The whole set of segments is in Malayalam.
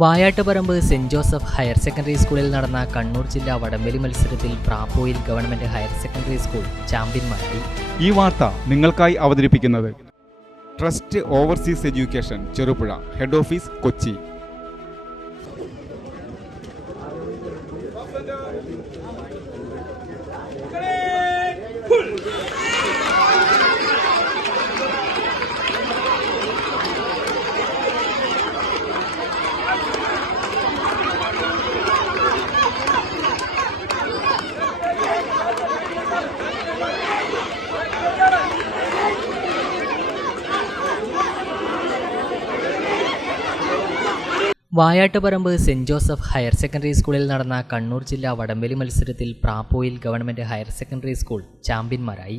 Vayattuparamba saint Joseph higher secondary സ്കൂളിൽ നടന്ന കണ്ണൂർ ജില്ലാ വടംവലി മത്സരത്തിൽ പ്രാപ്പോയിൽ ഗവൺമെന്റ് ഹയർ സെക്കൻഡറി സ്കൂൾ ചാമ്പ്യന്മാരായി. ഈ വാർത്ത നിങ്ങൾക്കായി അവതരിപ്പിക്കുന്നത് trust overseas education Cherupuzha, head office Kochi. Vayattuparamba saint Joseph higher secondary സ്കൂളിൽ നടന്ന കണ്ണൂർ ജില്ലാ വടംവലി മത്സരത്തിൽ പ്രാപ്പോയിൽ ഗവൺമെന്റ് ഹയർ സെക്കൻഡറി സ്കൂൾ ചാമ്പ്യന്മാരായി.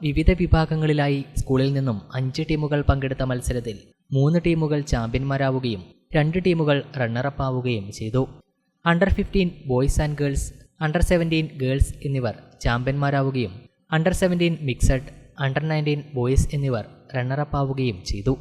വിവിധ വിഭാഗങ്ങളിലായി സ്കൂളിൽ നിന്നും 5 ടീമുകൾ പങ്കെടുത്ത മത്സരത്തിൽ 3 ടീമുകൾ ചാമ്പ്യന്മാരാവുകയും 2 ടീമുകൾ റണ്ണറപ്പ് ആവുകയും ചെയ്തു. Under 15 boys and girls, under 17 girls എന്നിവർ ചാമ്പ്യന്മാരാവുകയും അണ്ടർ 17 മിക്സഡ്, അണ്ടർ 19 ബോയ്സ് എന്നിവർ റണ്ണറപ്പ് ആവുകയും ചെയ്തു.